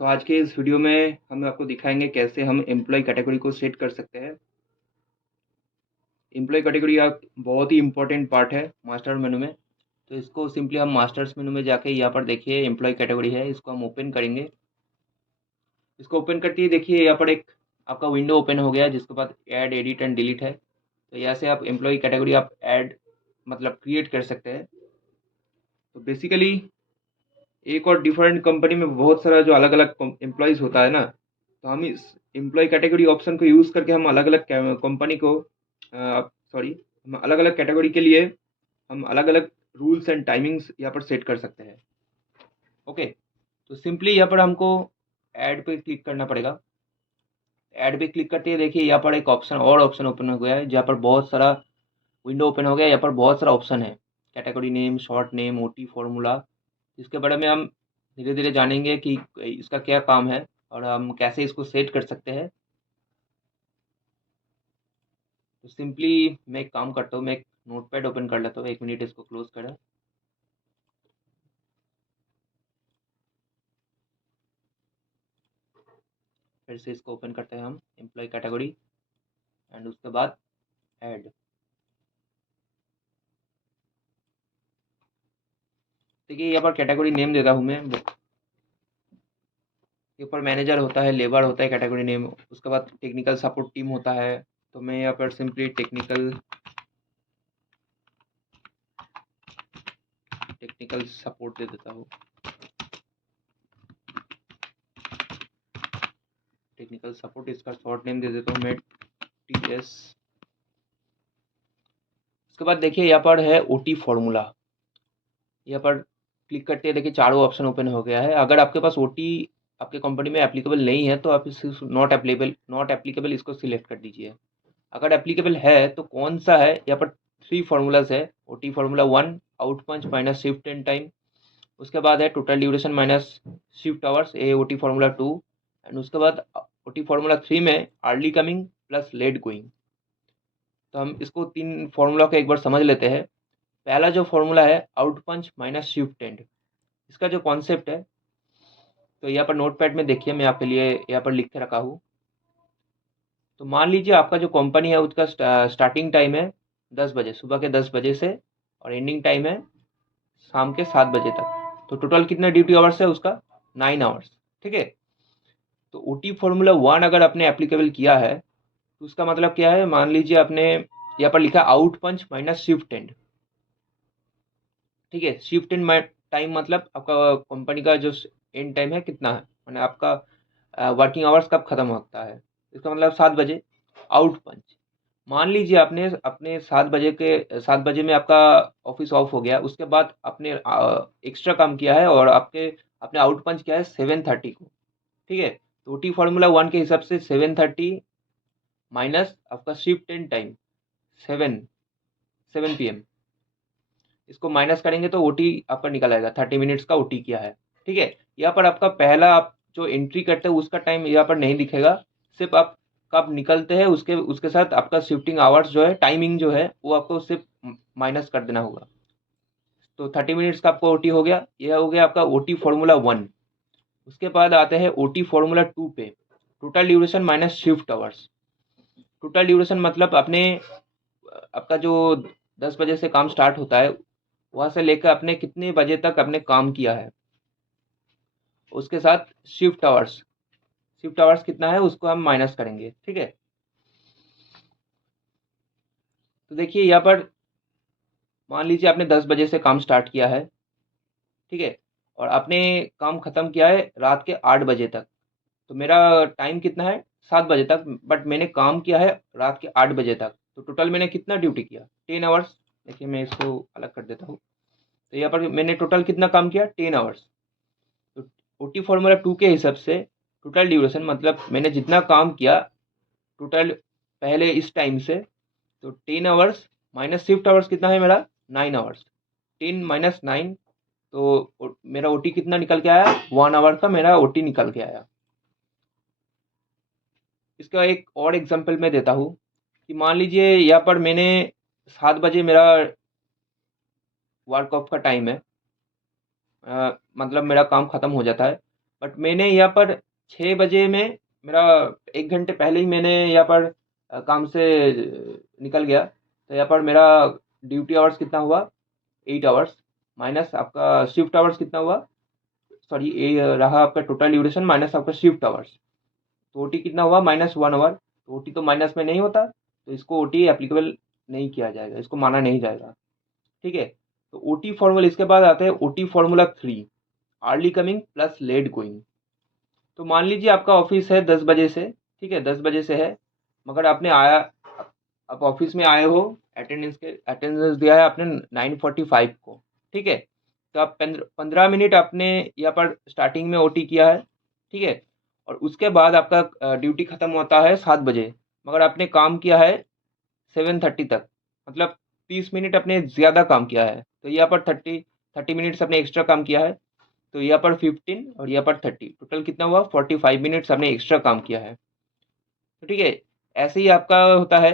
तो आज के इस वीडियो में हम आपको दिखाएंगे कैसे हम एम्प्लॉय कैटेगरी को सेट कर सकते हैं। एम्प्लॉय कैटेगरी आप बहुत ही इंपॉर्टेंट पार्ट है मास्टर मेनू में। तो इसको सिंपली हम मास्टर्स मेनू में जाके यहाँ पर देखिए एम्प्लॉय कैटेगरी है, इसको हम ओपन करेंगे। इसको ओपन करते ही देखिए यहाँ पर एक आपका विंडो ओपन हो गया जिसके बाद ऐड एडिट एंड डिलीट है। तो यहाँ से आप एम्प्लॉय कैटेगरी आप ऐड मतलब क्रिएट कर सकते हैं। तो बेसिकली एक और डिफरेंट कंपनी में बहुत सारा जो अलग अलग एम्प्लॉयज़ होता है ना, तो हम इस एम्प्लॉय कैटेगरी ऑप्शन को यूज़ करके हम अलग अलग कंपनी को सॉरी हम अलग अलग कैटेगरी के लिए हम अलग अलग रूल्स एंड टाइमिंग्स यहाँ पर सेट कर सकते हैं। ओके, तो सिंपली यहाँ पर हमको ऐड पे क्लिक करना पड़ेगा। ऐड पे क्लिक करते ही देखिए यहाँ पर एक ऑप्शन और ऑप्शन ओपन हो गया है जहाँ पर बहुत सारा विंडो ओपन हो गया। यहाँ पर बहुत सारा ऑप्शन है, category name, short name, OT formula. इसके बारे में हम धीरे धीरे जानेंगे कि इसका क्या काम है और हम कैसे इसको सेट कर सकते हैं। तो सिंपली मैं एक काम करता हूँ, मैं एक नोटपैड ओपन कर लेता हूँ। 1 मिनट इसको क्लोज करें। फिर से इसको ओपन करते हैं हम एम्प्लॉय कैटेगरी एंड उसके बाद ऐड। देखिए यहाँ पर कैटेगरी नेम देता हूँ मैं। ऊपर मैनेजर होता है, लेबर होता है कैटेगरी नेम। उसके बाद टेक्निकल सपोर्ट टीम होता है। तो मैं यहाँ पर सिंपली टेक्निकल सपोर्ट दे देता हूँ। टेक्निकल सपोर्ट इसका शॉर्ट नेम दे देता हूँ मैं, TS। उसके बाद देखिए यहाँ पर है ओटी फॉर्मूला। यहाँ पर क्लिक करते हैं, देखिए चारों ऑप्शन ओपन हो गया है। अगर आपके पास ओटी आपके कंपनी में एप्लीकेबल नहीं है तो आप इस नॉट एप्लीकेबल इसको सिलेक्ट कर दीजिए। अगर एप्लीकेबल है तो कौन सा है, यहाँ पर 3 फार्मूलाज है। OT formula 1 out punch minus shift end time. उसके बाद है total duration minus shift hours, a OT formula 2। And उसके बाद ओटी फार्मूला 3 में early coming plus late going. तो हम इसको 3 फार्मूला को एक बार समझ लेते हैं। पहला जो फॉर्मूला है out punch minus shift end, इसका जो कॉन्सेप्ट है, तो यहाँ पर नोटपैड में देखिए मैं आपके लिए यहाँ पर लिख के रखा हूँ। तो मान लीजिए आपका जो कंपनी है उसका स्टार्टिंग टाइम है 10 बजे, सुबह के 10 बजे से, और एंडिंग टाइम है शाम के 7 बजे तक। तो टोटल कितना ड्यूटी आवर्स है उसका 9 आवर्स। ठीक है। तो ओटी फॉर्मूला 1 अगर आपने एप्लीकेबल किया है तो उसका मतलब क्या है, मान लीजिए आपने यहाँ पर लिखा out punch minus shift end. ठीक है, शिफ्ट इन टाइम मतलब आपका कंपनी का जो एंड टाइम है कितना है, मैंने आपका वर्किंग आवर्स कब खत्म होता है, इसका मतलब 7 बजे। आउट पंच, मान लीजिए आपने अपने 7 बजे में आपका ऑफिस ऑफ हो गया, उसके बाद आपने एक्स्ट्रा काम किया है और आपके आपने आउट पंच किया है 7:30 को। ठीक है। तो टी फार्मूला 1 के हिसाब से 7:30 माइनस आपका शिफ्ट इन टाइम 7 PM, इसको माइनस करेंगे तो ओटी आपका निकल आएगा। 30 मिनट्स का ओटी किया है। ठीक है। यहाँ पर आपका पहला आप जो एंट्री करते हैं उसका टाइम यहाँ पर नहीं दिखेगा, सिर्फ आप कब निकलते हैं उसके उसके साथ आपका शिफ्टिंग आवर्स जो है, टाइमिंग जो है, वो आपको सिर्फ माइनस कर देना होगा। तो 30 मिनट्स का आपका ओटी हो गया। यह हो गया आपका ओटी फॉर्मूला 1। उसके बाद आते हैं ओटी फॉर्मूला 2 पे, total duration minus shift hours. Total duration मतलब अपने आपका जो 10 बजे से काम स्टार्ट होता है वहाँ से लेकर अपने कितने बजे तक आपने काम किया है, उसके साथ शिफ्ट आवर्स कितना है उसको हम माइनस करेंगे। ठीक है। तो देखिए यहाँ पर मान लीजिए आपने 10 बजे से काम स्टार्ट किया है। ठीक है। और आपने काम ख़त्म किया है रात के 8 बजे तक। तो मेरा टाइम कितना है 7 बजे तक, बट मैंने काम किया है रात के 8 बजे तक। तो टोटल मैंने कितना ड्यूटी किया, 10 आवर्स। देखिए मैं इसको अलग कर देता हूँ। तो यहाँ पर मैंने टोटल कितना काम किया, 10 आवर्स। तो ओटी फॉर्मूला 2 के हिसाब से टोटल ड्यूरेशन मतलब मैंने जितना काम किया टोटल पहले इस टाइम से, तो 10 आवर्स माइनस शिफ्ट आवर्स कितना है मेरा 9 आवर्स। 10 माइनस 9, तो मेरा ओटी कितना निकल के आया, 1 आवर का मेरा ओटी निकल के आया। इसका एक और एग्जांपल मैं देता हूँ कि मान लीजिए यहाँ पर मैंने 7 बजे मेरा वर्क ऑफ का टाइम है, मतलब मेरा काम ख़त्म हो जाता है। बट मैंने यहाँ पर 6 बजे में मेरा 1 घंटे पहले ही मैंने यहाँ पर काम से निकल गया, तो यहाँ पर मेरा ड्यूटी आवर्स कितना हुआ, 8 आवर्स, माइनस आपका शिफ्ट आवर्स कितना हुआ, सॉरी ये रहा आपका टोटल ड्यूरेशन माइनस आपका शिफ्ट आवर्स, तो ओटी कितना हुआ, -1 आवर। तो ओटी तो माइनस में नहीं होता, तो इसको ओटी एप्लीकेबल नहीं किया जाएगा, इसको माना नहीं जाएगा। ठीक है, तो ओटी फॉर्मूला, इसके बाद आते हैं OT formula 3, early coming plus late going. तो मान लीजिए आपका ऑफिस है 10 बजे से, ठीक है 10 बजे से है, मगर आपने आया, आप ऑफिस में आए हो, अटेंडेंस दिया है आपने 9:45 को, ठीक है, तो आप 15 मिनट आपने यहाँ पर स्टार्टिंग में ओटी किया है, ठीक है, और उसके बाद आपका ड्यूटी ख़त्म होता है 7 बजे, मगर आपने काम किया है 7:30 तक, मतलब 30 मिनट आपने ज़्यादा काम किया है, तो यहाँ पर 30 मिनट्स आपने एक्स्ट्रा काम किया है, तो यहाँ पर 15 और यहाँ पर 30, टोटल कितना हुआ, 45 मिनट्स आपने एक्स्ट्रा काम किया है। तो ठीक है, ऐसे ही आपका होता है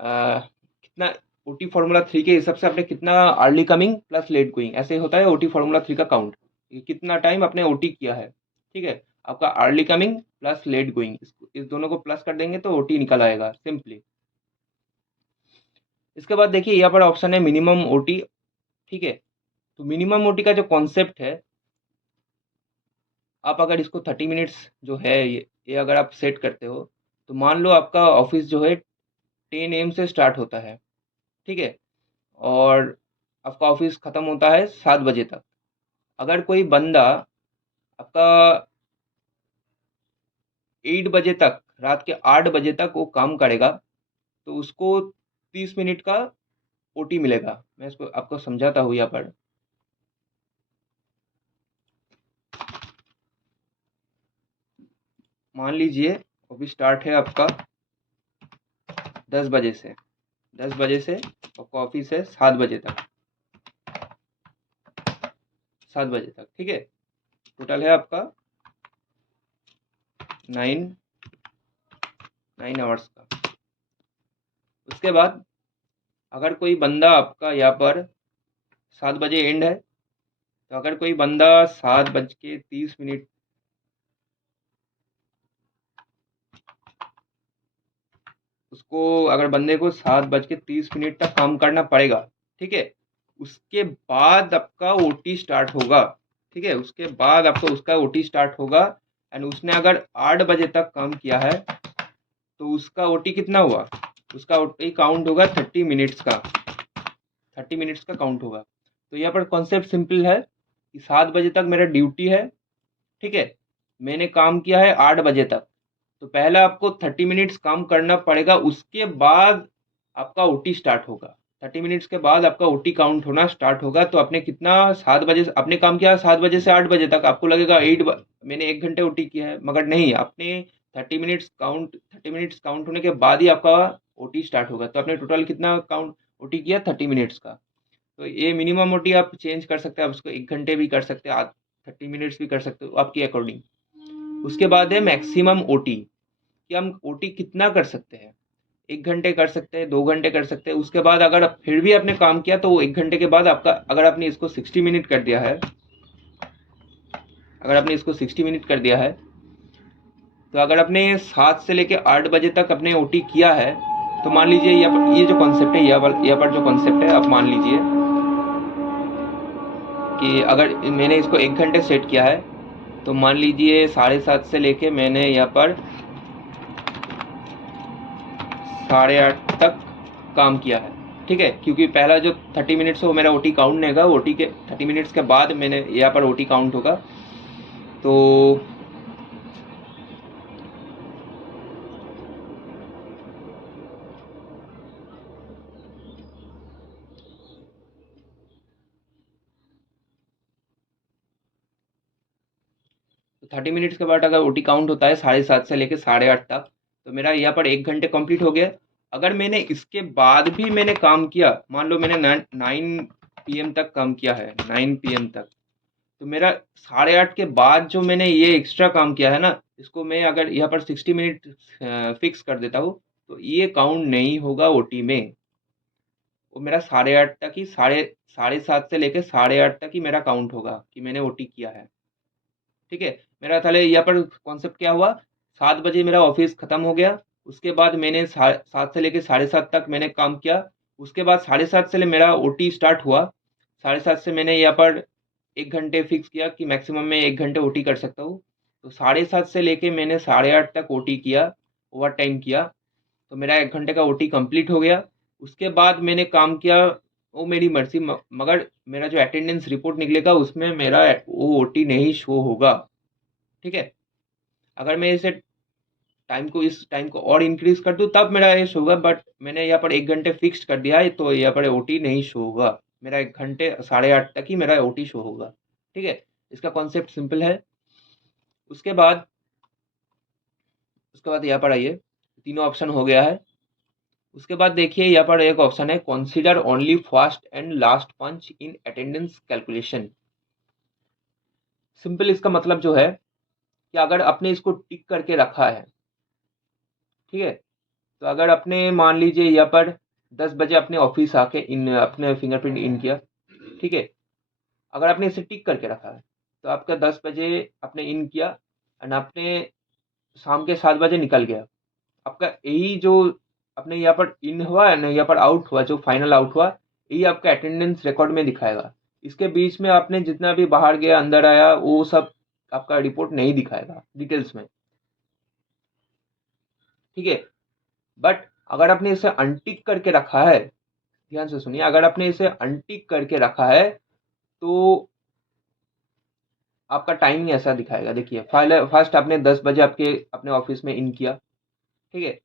कितना, ओटी फार्मूला 3 के हिसाब से आपने कितना early coming plus late going, ऐसे होता है ओटी फार्मूला 3 का काउंट, कितना टाइम आपने ओटी किया है। ठीक है, आपका early coming plus late going, इस दोनों को प्लस कर देंगे तो ओटी निकल आएगा सिंपली। इसके बाद देखिए यहाँ पर ऑप्शन है मिनिमम ओटी। ठीक है, तो मिनिमम ओटी का जो कॉन्सेप्ट है, आप अगर इसको 30 मिनट्स जो है ये अगर आप सेट करते हो, तो मान लो आपका ऑफिस जो है 10 AM से स्टार्ट होता है, ठीक है, और आपका ऑफिस ख़त्म होता है 7 बजे तक। अगर कोई बंदा आपका 8 बजे तक, रात के 8 बजे तक वो काम करेगा, तो उसको 30 मिनट का ओटी मिलेगा। मैं इसको आपको समझाता हूँ यहाँ पर। मान लीजिए ऑफिस स्टार्ट है आपका 10 बजे से, 10 बजे से आपका ऑफिस है 7 बजे तक, 7 बजे तक, ठीक है, टोटल है आपका 9 आवर्स का। उसके बाद अगर कोई बंदा आपका यहाँ पर 7 बजे एंड है, तो अगर कोई बंदा 7:30 उसको, अगर बंदे को 7:30 तक काम करना पड़ेगा, ठीक है, उसके बाद आपका ओटी स्टार्ट होगा। ठीक है, उसके बाद आपको उसका ओटी स्टार्ट होगा, एंड उसने अगर 8 बजे तक काम किया है, तो उसका ओटी कितना हुआ, उसका ओटी काउंट होगा 30 मिनट्स का, 30 मिनट्स का काउंट होगा। तो यहाँ पर कॉन्सेप्ट सिंपल है कि 7 बजे तक मेरा ड्यूटी है, ठीक है, मैंने काम किया है 8 बजे तक, तो पहला आपको 30 मिनट्स काम करना पड़ेगा, उसके बाद आपका ओटी स्टार्ट होगा। 30 मिनट्स के बाद आपका ओटी काउंट होना स्टार्ट होगा। तो आपने कितना, 7 बजे आपने काम किया, 7 बजे से 8 बजे तक, आपको लगेगा मैंने 1 घंटे ओटी किया है, मगर नहीं, आपने 30 मिनट्स काउंट होने के बाद ही आपका ओटी स्टार्ट होगा। तो आपने टोटल कितना काउंट ओटी किया, 30 मिनट्स का। तो ये मिनिमम ओटी आप चेंज कर सकते हैं, आप उसको 1 घंटे भी कर सकते हैं, 30 मिनट्स भी कर सकते हो, आपकी अकॉर्डिंग। उसके बाद है मैक्सिमम ओटी, कि हम ओटी कितना कर सकते हैं, 1 घंटे कर सकते हैं, 2 घंटे कर सकते हैं। उसके बाद अगर आप फिर भी आपने काम किया, तो 1 घंटे के बाद आपका, अगर आपने इसको 60 मिनट कर दिया है, अगर आपने इसको 60 मिनट कर दिया है, तो अगर आपने 7 से लेके 8 बजे तक अपने ओटी किया है, तो मान लीजिए ये जो कॉन्सेप्ट है, यहाँ पर जो कॉन्सेप्ट है, आप मान लीजिए कि अगर मैंने इसको 1 घंटे सेट किया है, तो मान लीजिए 7:30 से लेके मैंने यहाँ पर 8:30 तक काम किया है, ठीक है, क्योंकि पहला जो 30 मिनट्स है वो मेरा ओटी काउंट नहीं होगा, ओटी के 30 मिनट्स के बाद मैंने यहाँ पर ओटी काउंट होगा। तो 30 मिनट्स के बाद अगर ओटी काउंट होता है 7:30 से लेकर 8:30 तक, तो मेरा यहाँ पर 1 घंटे कंप्लीट हो गया। अगर मैंने इसके बाद भी मैंने काम किया, मान लो मैंने 9 PM तक काम किया है, 9 PM तक, तो मेरा 8:30 के बाद जो मैंने ये एक्स्ट्रा काम किया है ना, इसको मैं अगर यहाँ पर 60 मिनट फिक्स कर देता हूँ, तो ये काउंट नहीं होगा ओटी में। वो मेरा 8:30 तक ही, साढ़े 7 से लेकर 8:30 तक ही मेरा काउंट होगा कि मैंने ओटी किया है। ठीक है, मेरा थाले यहाँ पर कॉन्सेप्ट क्या हुआ, 7 बजे मेरा ऑफिस ख़त्म हो गया। उसके बाद मैंने 7 से लेकर 7:30 तक मैंने काम किया। उसके बाद 7:30 से मेरा ओटी स्टार्ट हुआ। 7:30 से मैंने यहाँ पर 1 घंटे फिक्स किया कि मैक्सिमम मैं 1 घंटे ओटी कर सकता हूँ। तो 7:30 से लेके मैंने 8:30 तक ओटी किया, ओवर टाइम किया। तो मेरा 1 घंटे का ओटी कंप्लीट हो गया। उसके बाद मैंने काम किया, वो मेरी मर्जी, मगर मेरा जो अटेंडेंस रिपोर्ट निकलेगा उसमें मेरा वो ओटी नहीं शो होगा। ठीक है, अगर मैं इसे इस टाइम को और इंक्रीज कर दूं तब मेरा ये शो होगा, बट मैंने यहाँ पर 1 घंटे फिक्स्ड कर दिया है, तो यहाँ पर ओटी नहीं शो होगा। मेरा 1 घंटे 8:30 तक ही मेरा ओटी शो होगा। ठीक है, इसका कॉन्सेप्ट सिंपल है। उसके बाद यहाँ पर आइए, तीनों ऑप्शन हो गया है। उसके बाद देखिए यहाँ पर एक ऑप्शन है, consider only first and last punch in attendance calculation. Simple इसका मतलब जो है कि अगर आपने इसको टिक करके रखा है, ठीक है, तो अगर आपने मान लीजिए यहाँ पर 10 बजे अपने ऑफिस आके इन अपने फिंगरप्रिंट इन किया, ठीक है, अगर आपने इसे टिक करके रखा है तो आपका 10 बजे आपने इन किया एंड आपने शाम के 7 बजे निकल गया, आपका यही जो अपने यहाँ पर इन हुआ है ना, यहाँ पर आउट हुआ, जो फाइनल आउट हुआ, यही आपका अटेंडेंस रिकॉर्ड में दिखाएगा। इसके बीच में आपने जितना भी बाहर गया अंदर आया वो सब आपका रिपोर्ट नहीं दिखाएगा डिटेल्स में। ठीक है, बट अगर आपने इसे अनटिक करके रखा है, ध्यान से सुनिए, अगर आपने इसे अनटिक करके रखा है तो आपका टाइमिंग ऐसा दिखाएगा। देखिए, फर्स्ट आपने 10 बजे आपके अपने ऑफिस में इन किया, ठीक है,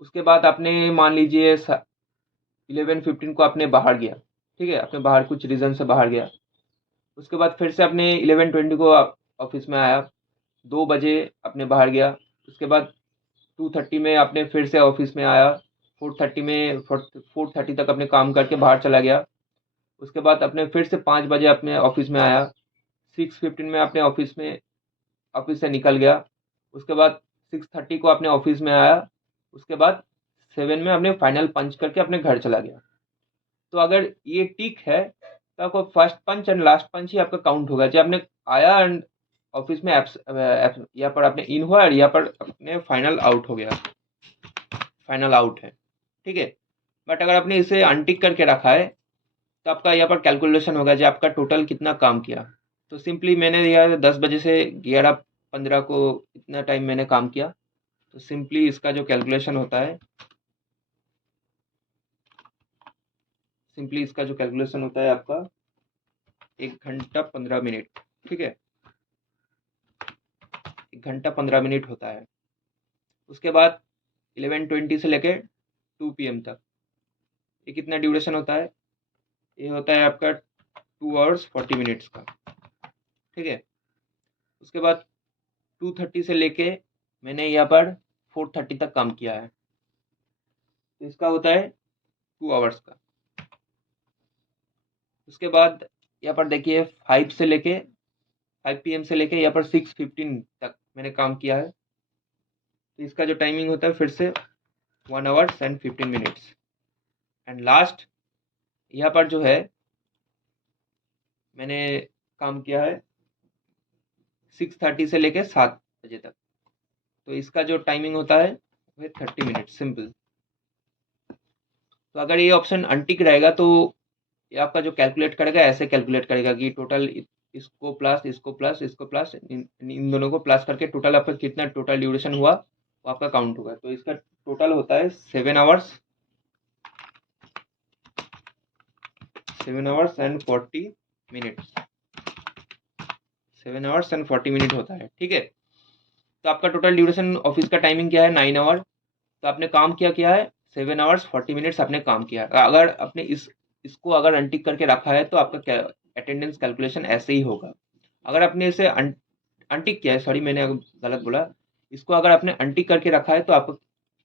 उसके बाद आपने मान लीजिए 11:15 को आपने बाहर गया, ठीक है, अपने बाहर कुछ रीज़न से बाहर गया। उसके बाद फिर से अपने 11:20 को ऑफिस में आया, 2 बजे अपने बाहर गया। उसके बाद 2:30 में आपने फिर से ऑफिस में आया, 4:30 तक अपने काम करके बाहर चला गया। उसके बाद अपने फिर से 5 बजे अपने ऑफिस में आया, 6:15 में अपने ऑफिस से निकल गया। उसके बाद 6:30 को अपने ऑफिस में आया। उसके बाद 7 में अपने फाइनल पंच करके अपने घर चला गया। तो अगर ये टिक है तो आपको फर्स्ट पंच एंड लास्ट पंच ही आपका काउंट होगा, जब आपने आया एंड ऑफिस में यहाँ पर आपने इन हुआ और यहाँ पर अपने फाइनल आउट हो गया, फाइनल आउट है। ठीक है, बट अगर आपने इसे अनटिक करके रखा है तो आपका यहाँ पर कैलकुलेशन होगा जो आपका टोटल कितना काम किया। तो सिंपली मैंने यहाँ 10 बजे से 11:15 को इतना टाइम मैंने काम किया, तो सिंपली इसका जो कैलकुलेशन होता है, आपका 1 घंटा 15 मिनट। ठीक है, 1 घंटा 15 मिनट होता है। उसके बाद 11:20 से लेकर 2 PM तक ये कितना ड्यूरेशन होता है, ये होता है आपका 2 hours 40 minutes का। ठीक है, उसके बाद 2:30 से लेके मैंने यहाँ पर 4:30 तक काम किया है, तो इसका होता है 2 hours का। उसके बाद यहाँ पर देखिए 5 PM से लेके यहाँ पर 6:15 तक मैंने काम किया है, तो इसका जो टाइमिंग होता है फिर से 1 hours 15 minutes। एंड लास्ट यहाँ पर जो है मैंने काम किया है 6:30 से लेके 7 बजे तक, तो इसका जो टाइमिंग होता है वह 30 मिनट सिंपल। तो अगर ये ऑप्शन अनटिक रहेगा तो ये आपका जो कैलकुलेट करेगा ऐसे कैलकुलेट करेगा कि टोटल इसको प्लस इसको प्लस इसको प्लस इन दोनों को प्लस करके टोटल आपका कितना टोटल ड्यूरेशन हुआ वो आपका काउंट होगा। तो इसका टोटल होता है 7 hours 7 hours and 40 minutes होता है। ठीक है, तो आपका टोटल ड्यूरेशन ऑफिस का टाइमिंग क्या है, 9 hour। तो आपने काम क्या है, 7 hours 40 minutes आपने काम किया। अगर आपने इसको अगर अनटिक करके रखा है तो आपका अटेंडेंस कैलकुलेशन ऐसे ही होगा। अगर आपने इसे अनटिक किया है, सॉरी मैंने गलत बोला, इसको अगर आपने अनटिक करके रखा है तो आपका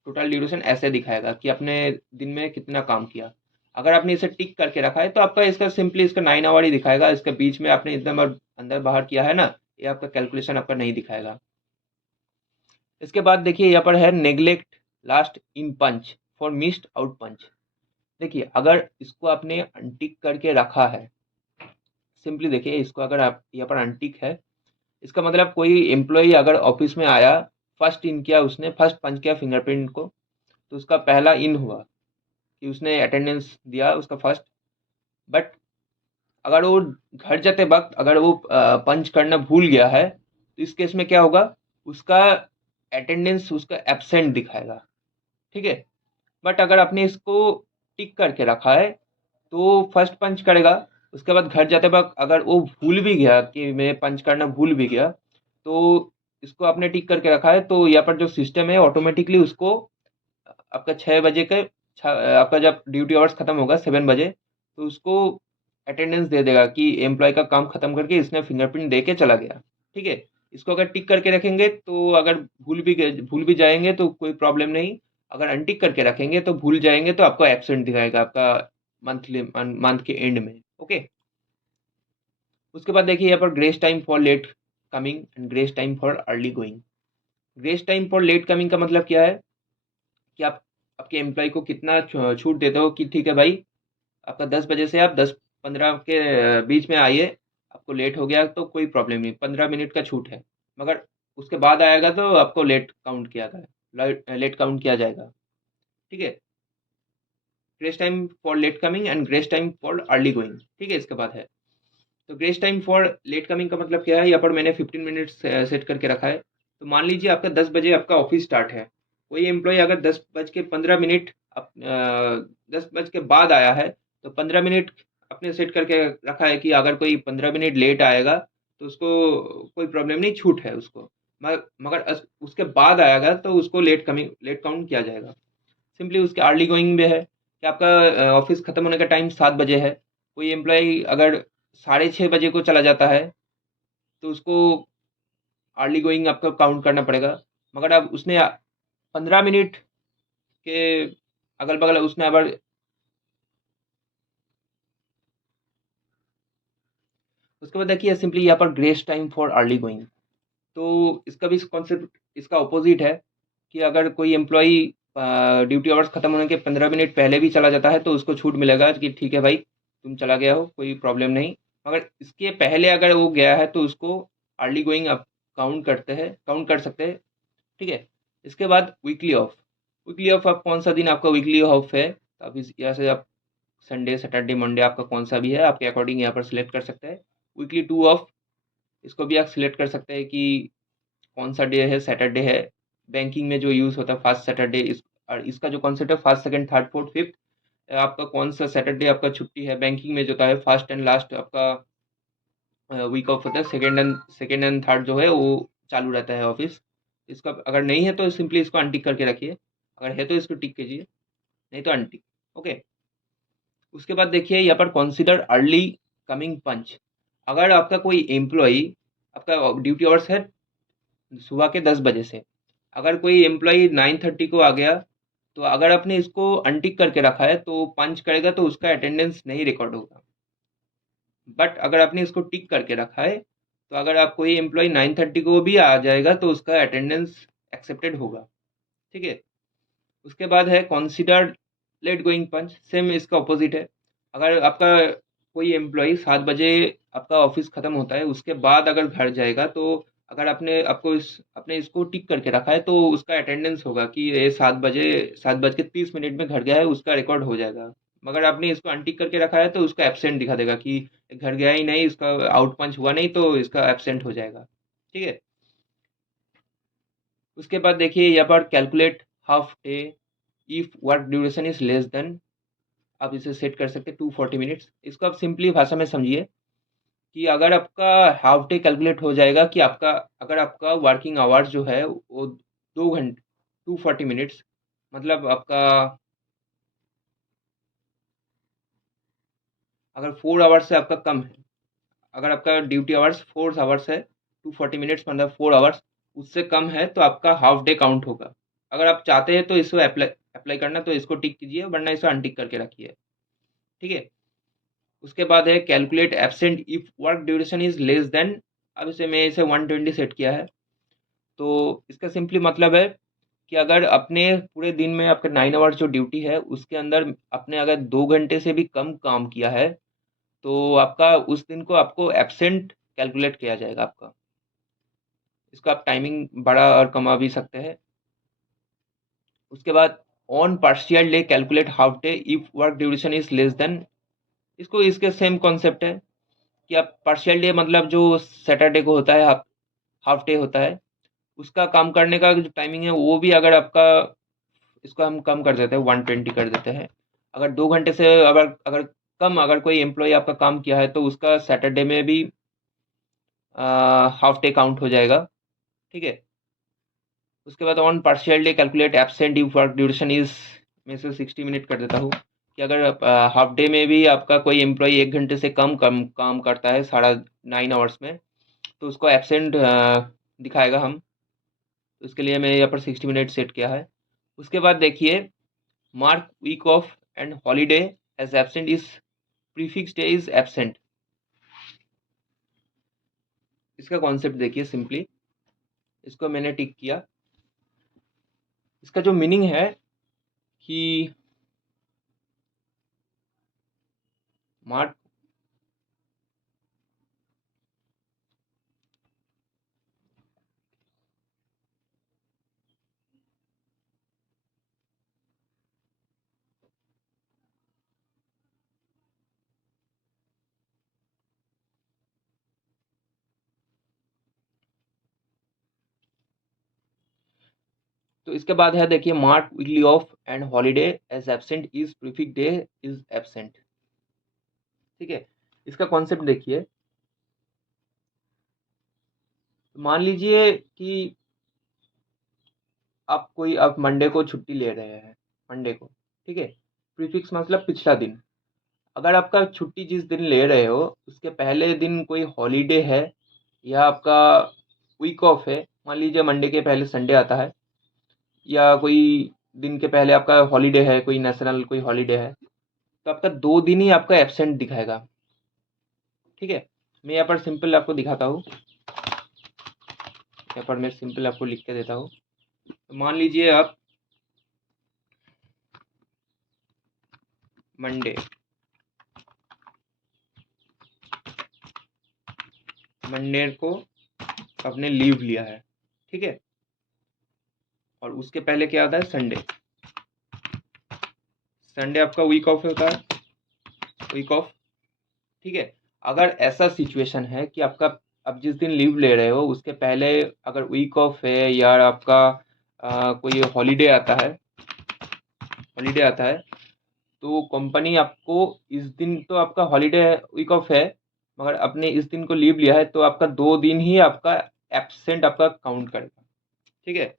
टोटल ड्यूरेशन ऐसे दिखाएगा कि आपने दिन में कितना काम किया। अगर आपने इसे टिक करके रखा है तो आपका इसका सिंपली इसका 9 hour ही दिखाएगा, इसके बीच में आपने इतना बार अंदर बाहर किया है ना, ये आपका कैलकुलेशन आपका नहीं दिखाएगा। इसके बाद देखिए यहाँ पर है neglect last in punch for missed out punch. देखिए, अगर इसको आपने अनटिक करके रखा है, सिंपली देखिए इसको अगर आप यहाँ पर अनटिक है, इसका मतलब कोई एम्प्लॉई अगर ऑफिस में आया, फर्स्ट इन किया, उसने फर्स्ट पंच किया फिंगरप्रिंट को, तो उसका पहला इन हुआ कि उसने अटेंडेंस दिया उसका फर्स्ट। बट अगर वो घर जाते वक्त अगर वो पंच करना भूल गया है, तो इस केस में क्या होगा, उसका अटेंडेंस उसका एब्सेंट दिखाएगा। ठीक है। बट अगर आपने इसको टिक करके रखा है तो फर्स्ट पंच करेगा, उसके बाद घर जाते वक्त अगर वो भूल भी गया कि मैं पंच करना भूल भी गया, तो इसको आपने टिक करके रखा है, तो यहाँ पर जो सिस्टम है ऑटोमेटिकली उसको आपका 6 बजे के आपका जब ड्यूटी आवर्स खत्म होगा 7 बजे, तो उसको अटेंडेंस दे देगा कि एम्प्लॉय का काम खत्म करके इसने फिंगरप्रिंट दे के चला गया। ठीक है। इसको अगर टिक करके रखेंगे तो अगर भूल भी जाएंगे तो कोई प्रॉब्लम नहीं। अगर अनटिक करके रखेंगे तो भूल जाएंगे तो आपको एब्सेंट दिखाएगा आपका मंथ के एंड में। ओके। उसके बाद देखिए यहाँ पर grace time for late coming and grace time for early going. Grace time for late coming का मतलब क्या है कि आप आपके एम्प्लॉय को कितना छूट देते हो कि ठीक है भाई, आपका 10 बजे से आप 10-15 के बीच में आइए, आपको लेट हो गया तो कोई प्रॉब्लम नहीं, 15 मिनट का छूट है। मगर उसके बाद आएगा तो आपको लेट काउंट किया जाएगा। ठीक है। Grace time for late coming and grace time for early going. ठीक है। इसके बाद है, तो grace time for late coming का मतलब क्या है, यहाँ पर मैंने 15 मिनट सेट करके रखा है। तो मान लीजिए आपका 10 बजे आपका ऑफिस स्टार्ट है, कोई एम्प्लॉय अगर 10:15 10 बज के बाद आया है, तो 15 मिनट आपने सेट करके रखा है कि अगर कोई 15 मिनट लेट आएगा तो उसको कोई प्रॉब्लम नहीं, छूट है उसको। मगर उसके बाद आएगा तो उसको लेट काउंट किया जाएगा। सिंपली उसके अर्ली गोइंग में है कि आपका ऑफिस खत्म होने का टाइम 7 बजे है, कोई एम्प्लॉय अगर 6:30 बजे को चला जाता है, तो उसको अर्ली गोइंग आपको काउंट करना पड़ेगा। मगर अब उसने 15 मिनट के अगल बगल उसने अगर उसके बाद देखिए सिंपली यहाँ पर grace time for early going. तो इसका भी कॉन्सेप्ट इसका अपोजिट है कि अगर कोई एम्प्लॉई ड्यूटी आवर्स खत्म होने के 15 मिनट पहले भी चला जाता है तो उसको छूट मिलेगा कि ठीक है भाई, तुम चला गया हो, कोई प्रॉब्लम नहीं। मगर इसके पहले अगर वो गया है तो उसको अर्ली गोइंग आप काउंट कर सकते हैं। ठीक है। इसके बाद वीकली ऑफ। वीकली ऑफ आप कौन सा दिन आपका वीकली ऑफ है, तो आप इस यहाँ से आप संडे सैटरडे मंडे आपका कौन सा भी है आपके अकॉर्डिंग यहाँ पर सिलेक्ट कर सकते हैं। वीकली टू ऑफ, इसको भी आप सिलेक्ट कर सकते हैं कि कौन सा डे है, सैटरडे है। बैंकिंग में जो यूज़ होता है फर्स्ट सैटरडे, और इसका जो कॉन्सेप्ट है first second third fourth fifth, आपका कौन सा सैटरडे आपका छुट्टी है। बैंकिंग में जो होता है फर्स्ट एंड लास्ट आपका वीक ऑफ होता है, सेकेंड एंड थर्ड जो है वो चालू रहता है ऑफिस। इसका अगर नहीं है तो सिंपली इसको अनटिक करके रखिए, अगर है तो इसको टिक कीजिए, नहीं तो अनटिक। ओके। उसके बाद देखिए यहाँ पर कंसीडर अर्ली कमिंग पंच। अगर आपका कोई एम्प्लॉई, आपका ड्यूटी आवर्स है सुबह के 10 बजे से, अगर कोई एम्प्लॉई 9:30 को आ गया, तो अगर आपने इसको अनटिक करके रखा है तो पंच करेगा तो उसका अटेंडेंस नहीं रिकॉर्ड होगा। बट अगर आपने इसको टिक करके रखा है, तो अगर आप कोई एम्प्लॉय 9:30 को भी आ जाएगा तो उसका अटेंडेंस एक्सेप्टेड होगा। ठीक है। उसके बाद है कॉन्सिडर लेट गोइंग पंच, सेम इसका ऑपोजिट है। अगर आपका कोई एम्प्लॉय 7 बजे आपका ऑफिस ख़त्म होता है उसके बाद अगर घर जाएगा, तो अगर आपने इसको टिक करके रखा है तो उसका अटेंडेंस होगा कि ये 7 बजे 7:30 में घर गया है, उसका रिकॉर्ड हो जाएगा। मगर आपने इसको अनटिक करके रखा है तो उसका एब्सेंट दिखा देगा कि घर गया ही नहीं, इसका आउट पंच हुआ नहीं, तो इसका एब्सेंट हो जाएगा। ठीक है। उसके बाद देखिए यहाँ पर calculate half day if work duration is less than, आप इसे सेट कर सकते हैं 240 मिनट्स। इसको आप सिंपली भाषा में समझिए कि अगर आपका हाफ डे कैलकुलेट हो जाएगा कि आपका अगर आपका वर्किंग आवर्स जो है वो 2 घंटे 240 मिनट्स, मतलब आपका अगर 4 आवर्स से आपका कम है, अगर आपका ड्यूटी आवर्स 4 आवर्स है, 240 मिनट्स मतलब 4 आवर्स, उससे कम है तो आपका हाफ डे काउंट होगा। अगर आप चाहते हैं तो इसको अप्लाई अप्लाई करना तो इसको टिक कीजिए, वरना इसे अनटिक करके रखिए। ठीक है। उसके बाद है calculate absent if work duration is less than. अब इसे 120 सेट किया है। तो इसका सिंपली मतलब है कि अगर अपने पूरे दिन में आपका 9 आवर्स जो ड्यूटी है उसके अंदर आपने अगर 2 घंटे से भी कम काम किया है, तो आपका उस दिन को आपको एब्सेंट कैलकुलेट किया जाएगा आपका। इसका आप टाइमिंग बड़ा और कमा भी सकते हैं। उसके बाद on partial day calculate half day if work duration is less than, इसको इसके सेम कॉन्सेप्ट है कि आप पार्शियल डे मतलब जो सैटरडे को होता है, हाफ हाफ डे होता है, उसका काम करने का जो टाइमिंग है वो भी अगर आपका, इसको हम कम कर देते हैं, 120 कर देते हैं। अगर 2 घंटे से अगर अगर कम अगर कोई एम्प्लॉय आपका काम किया है तो उसका सैटरडे में भी हाफ डे काउंट हो जाएगा। ठीक है। उसके बाद on partial day calculate absent if work duration is, मैं इसे 60 मिनट कर देता हूँ कि अगर हाफ डे में भी आपका कोई एम्प्लॉय 1 घंटे से कम कम काम करता है 9.5 आवर्स में, तो उसको एब्सेंट दिखाएगा हम। उसके लिए मैं यहाँ पर 60 मिनट सेट किया है। उसके बाद देखिए, mark week off and holiday as absent is prefix day is absent. इसका कॉन्सेप्ट देखिए सिंपली, इसको मैंने टिक किया। इसका जो मीनिंग है कि मार्क, तो इसके बाद है देखिए, mark weekly off and holiday as absent is prefix day is absent. ठीक है। इसका कॉन्सेप्ट देखिए, मान लीजिए कि आप मंडे को छुट्टी ले रहे हैं, मंडे को। ठीक है। प्रीफिक्स मतलब पिछला दिन। अगर आपका छुट्टी जिस दिन ले रहे हो उसके पहले दिन कोई हॉलीडे है या आपका वीक ऑफ है, मान लीजिए मंडे के पहले संडे आता है या कोई दिन के पहले आपका हॉलीडे है, कोई नेशनल कोई हॉलीडे है, तो आपका 2 दिन ही आपका एब्सेंट दिखाएगा। ठीक है। मैं यहाँ पर सिंपल आपको दिखाता हूँ, यहाँ पर मैं सिंपल आपको लिख के देता हूँ। तो मान लीजिए आप मंडे मंडे को आपने लीव लिया है। ठीक है। और उसके पहले क्या आता है, संडे। संडे आपका वीक ऑफ होता है, वीक ऑफ। ठीक है। अगर ऐसा सिचुएशन है कि आपका, आप जिस दिन लीव ले रहे हो उसके पहले अगर वीक ऑफ है या आपका कोई हॉलीडे आता है, हॉलीडे आता है, तो कंपनी आपको इस दिन, तो आपका हॉलीडे वीक ऑफ है मगर आपने इस दिन को लीव लिया है, तो आपका 2 दिन ही आपका एब्सेंट आपका काउंट करेगा। ठीक है।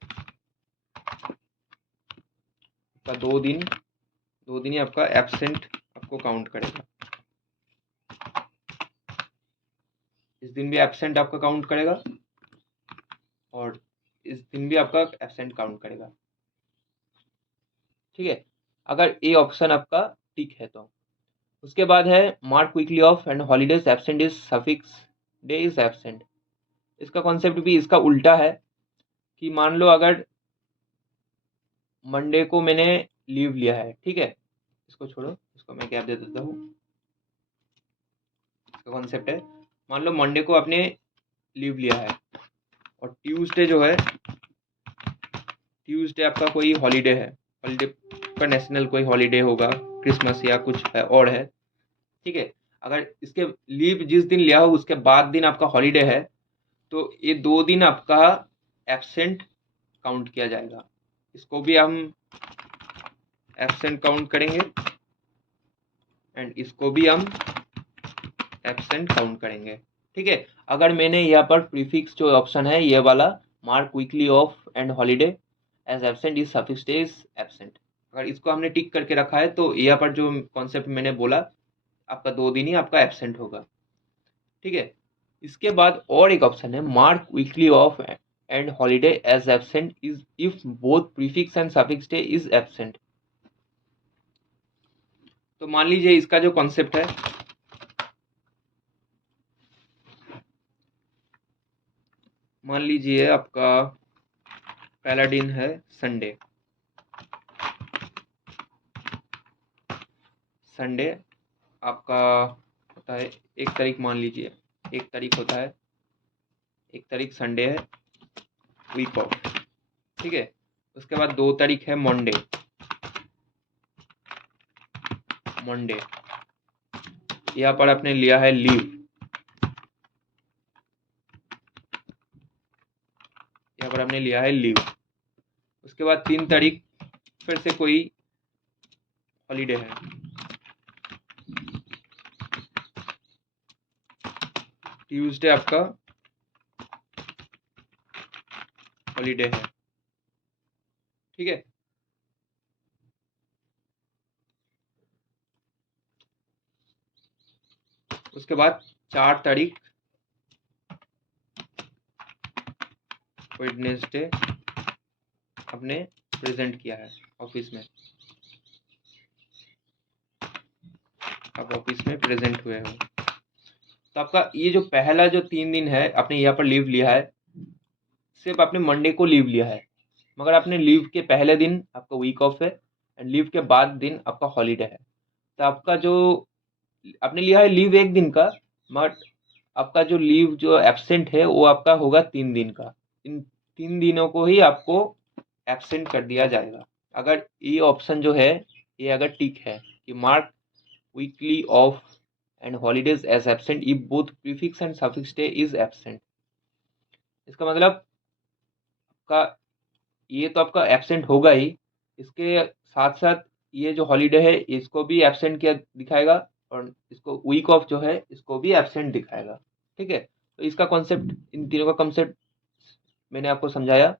आपका 2 दिन ही आपका एब्सेंट आपको काउंट करेगा। इस दिन भी एब्सेंट आपका काउंट करेगा और इस दिन भी आपका एब्सेंट काउंट करेगा। ठीक है। अगर ए ऑप्शन आपका टिक है तो। उसके बाद है mark weekly off and holidays absent is suffix day is absent. इसका कॉन्सेप्ट भी इसका उल्टा है कि मान लो अगर मंडे को मैंने लीव लिया है, ठीक है, इसको छोड़ो, इसको मैं गैप दे देता हूँ। इसका कॉन्सेप्ट है, मान लो मंडे को आपने लीव लिया है और ट्यूसडे जो है, ट्यूसडे आपका कोई हॉलीडे है, हॉलीडे का नेशनल कोई हॉलीडे होगा, क्रिसमस या कुछ है और है। ठीक है। अगर इसके लीव जिस दिन लिया हो उसके बाद दिन आपका हॉलीडे है, तो ये 2 दिन आपका एब्सेंट काउंट किया जाएगा। इसको भी हम एब्सेंट काउंट करेंगे एंड इसको भी हम एब्सेंट काउंट करेंगे। ठीक है। अगर मैंने यहाँ पर प्रीफिक्स जो ऑप्शन है ये वाला, mark weekly off and holiday as absent is suffix day is absent, अगर इसको हमने टिक करके रखा है तो यहाँ पर जो कॉन्सेप्ट मैंने बोला, आपका 2 दिन ही आपका एब्सेंट होगा। ठीक है। इसके बाद और एक ऑप्शन है, mark weekly off and holiday as absent is if both prefix and suffix day is absent. तो मान लीजिए इसका जो कॉन्सेप्ट है, मान लीजिए आपका पहला दिन है संडे। संडे आपका होता है 1 तारीख, मान लीजिए 1 तारीख होता है, 1 तारीख संडे है। वीक ऑफ, ठीक है। उसके बाद 2 तारीख है मंडे, यहाँ पर आपने लिया है लीव, यहाँ पर आपने लिया है लीव। उसके बाद 3 तारीख फिर से कोई हॉलीडे है, ट्यूसडे आपका हॉलीडे है, ठीक है। उसके बाद 4 तारीख वेडनेसडे आपने प्रेजेंट किया है ऑफिस में, आप ऑफिस में प्रेजेंट हुए हो। तो आपका ये जो पहला जो 3 दिन है आपने यहाँ पर लीव लिया है, सिर्फ आपने मंडे को लीव लिया है, मगर आपने लीव के पहले दिन आपका वीक ऑफ है एंड लीव के बाद दिन आपका हॉलीडे है। तो आपका जो आपने लिया है लीव 1 दिन का, बट आपका जो लीव जो एब्सेंट है वो आपका होगा 3 दिन का। इन 3 दिनों को ही आपको एब्सेंट कर दिया जाएगा। अगर ये ऑप्शन जो है ये अगर टिक है कि mark weekly off and holidays as absent if both prefix and suffix day is absent, इसका मतलब आपका ये तो आपका एब्सेंट होगा ही, इसके साथ साथ ये जो हॉलीडे है इसको भी एब्सेंट किया दिखाएगा और इसको वीक ऑफ जो है इसको भी एब्सेंट दिखाएगा, ठीक है। तो इसका कॉन्सेप्ट, इन तीनों का कॉन्सेप्ट मैंने आपको समझाया।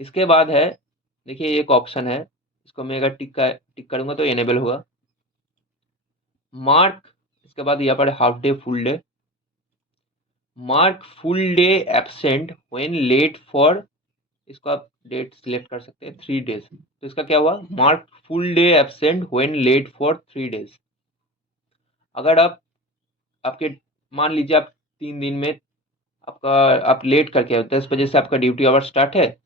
इसके बाद है, देखिए एक ऑप्शन है, इसको मैं अगर टिक करूंगा तो एनेबल होगा, मार्क, इसके बाद यहाँ पर half day full day, mark full day absent when late for, इसको आप डेट सिलेक्ट कर सकते हैं 3 डेज। तो इसका क्या हुआ, mark full day absent when late for 3 days. अगर आप आपके मान लीजिए आप 3 दिन में आपका आप लेट करके आए, 10 बजे से आपका ड्यूटी आवर स्टार्ट है,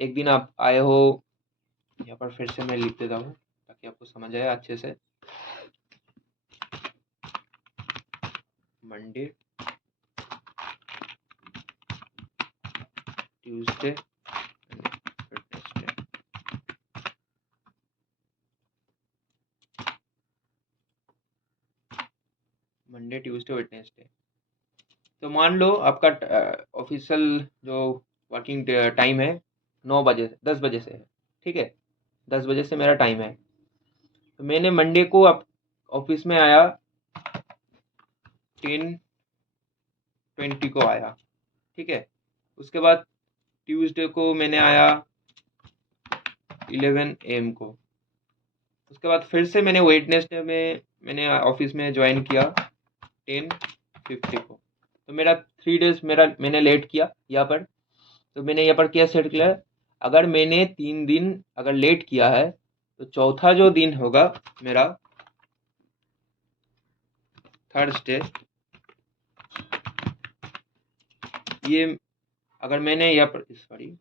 एक दिन आप आए हो, यहाँ पर फिर से मैं लिख देता हूँ ताकि आपको समझ आए अच्छे से, Monday, Tuesday, Monday Tuesday Wednesday. तो मान लो आपका ऑफिशियल जो वर्किंग टाइम है 9 बजे से 10 बजे से है, ठीक है, 10 बजे से मेरा टाइम है। तो मैंने मंडे को ऑफिस में आया 10:20 को आया, ठीक है। उसके बाद ट्यूसडे को मैंने आया 11 AM को। उसके बाद फिर से मैंने वेडनेसडे में मैंने ऑफिस में ज्वाइन किया 10:50 को। तो मेरा 3 डेज मैंने लेट किया यहाँ पर। तो मैंने यहाँ पर क्या सेट किया, अगर मैंने 3 दिन अगर लेट किया है तो चौथा जो दिन होगा मेरा थर्सडे, ये अगर मैंने यहाँ पर सॉरी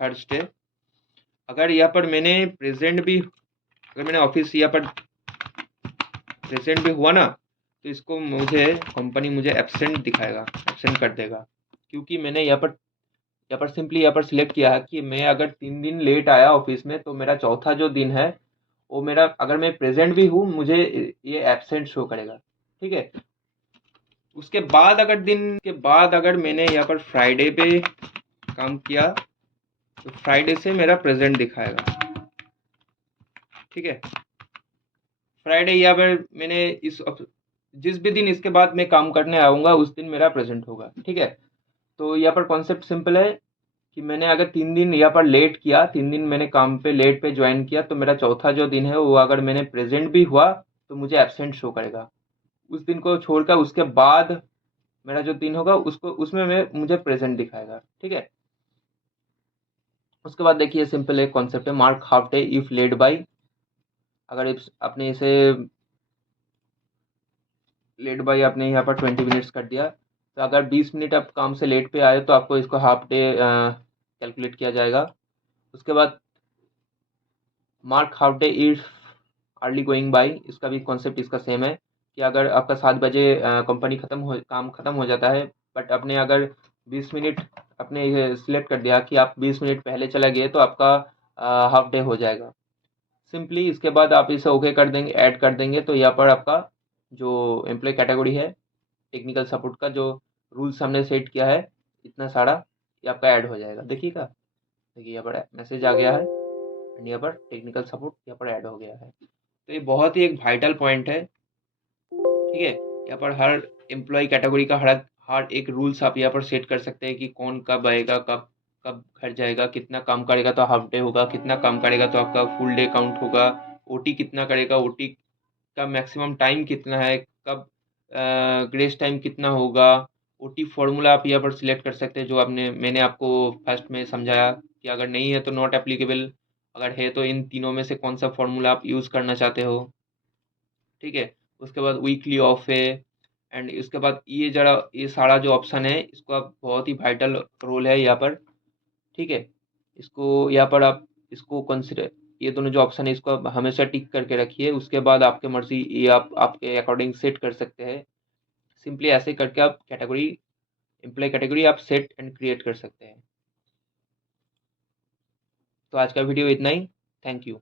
थर्सडे, अगर यहाँ पर मैंने प्रेजेंट भी, अगर मैंने ऑफिस यहाँ पर प्रेजेंट भी हुआ ना, तो इसको मुझे कंपनी मुझे एब्सेंट दिखाएगा, एब्सेंट कर देगा, क्योंकि मैंने यहाँ पर सिंपली यहाँ पर सिलेक्ट किया है कि मैं अगर 3 दिन लेट आया ऑफिस में तो मेरा चौथा जो दिन है वो मेरा, अगर मैं प्रेजेंट भी हूँ मुझे ये एब्सेंट शो करेगा, ठीक है। उसके बाद अगर दिन के बाद अगर मैंने यहाँ पर फ्राइडे पे काम किया तो फ्राइडे से मेरा प्रेजेंट दिखाएगा, ठीक है। फ्राइडे यहाँ पर मैंने जिस भी दिन इसके बाद मैं काम करने आऊँगा उस दिन मेरा प्रेजेंट होगा, ठीक है। तो यहाँ पर कॉन्सेप्ट सिंपल है कि मैंने अगर 3 दिन यहाँ पर लेट किया, 3 दिन मैंने काम पे लेट पे ज्वाइन किया, तो मेरा चौथा जो दिन है वो अगर मैंने प्रेजेंट भी हुआ तो मुझे एब्सेंट शो करेगा। उस दिन को छोड़कर उसके बाद मेरा जो दिन होगा उसको उसमें मुझे प्रेजेंट दिखाएगा, ठीक है। उसके बाद देखिए सिंपल एक कॉन्सेप्ट है, mark half day if late by, अगर आपने इसे लेट बाई आपने यहाँ पर 20 मिनट्स कर दिया, तो अगर 20 मिनट आप काम से लेट पे आए तो आपको इसको हाफ डे कैलकुलेट किया जाएगा। उसके बाद mark half day if early going by, इसका भी कॉन्सेप्ट इसका सेम है कि अगर आपका 7 बजे कंपनी काम ख़त्म हो जाता है, बट आपने अगर 20 मिनट आपने सिलेक्ट कर दिया कि आप 20 मिनट पहले चला गए तो आपका हाफ डे हो जाएगा। सिंपली इसके बाद आप इसे ओके कर देंगे, ऐड कर देंगे, तो यहाँ पर आपका जो एम्प्लॉय कैटेगरी है टेक्निकल सपोर्ट का जो रूल्स हमने सेट किया है इतना सारा, ये आपका ऐड हो जाएगा। देखिएगा, देखिए यहाँ पर मैसेज आ गया है एंड यहाँ पर टेक्निकल सपोर्ट यहाँ पर ऐड हो गया है। तो ये बहुत ही एक वाइटल पॉइंट है, ठीक है। यहाँ पर हर एम्प्लॉय कैटेगरी का हर हर एक रूल्स आप यहाँ पर सेट कर सकते हैं कि कौन कब आएगा, कब कब घर जाएगा, कितना काम करेगा तो हाफ डे होगा, कितना काम करेगा तो आपका फुल डे काउंट होगा, ओटी कितना करेगा, ओटी का मैक्सिमम टाइम कितना है, कब ग्रेस टाइम कितना होगा। ओटी फार्मूला आप यहाँ पर सिलेक्ट कर सकते हैं, जो आपने मैंने आपको फर्स्ट में समझाया कि अगर नहीं है तो नॉट एप्लीकेबल, अगर है तो इन तीनों में से कौन सा फार्मूला आप यूज़ करना चाहते हो, ठीक है। उसके बाद वीकली ऑफ है एंड इसके बाद ये जरा ये सारा जो ऑप्शन है इसको आप बहुत ही वाइटल रोल है यहाँ पर, ठीक है। इसको यहाँ पर आप इसको कंसिडर, ये दोनों जो ऑप्शन है इसको आप हमेशा टिक करके रखिए। उसके बाद आपके मर्जी ये आप आपके अकॉर्डिंग सेट कर सकते हैं। सिंपली ऐसे करके आप कैटेगरी एम्प्लॉय कैटेगरी आप सेट एंड क्रिएट कर सकते हैं। तो आज का वीडियो इतना ही। Thank you.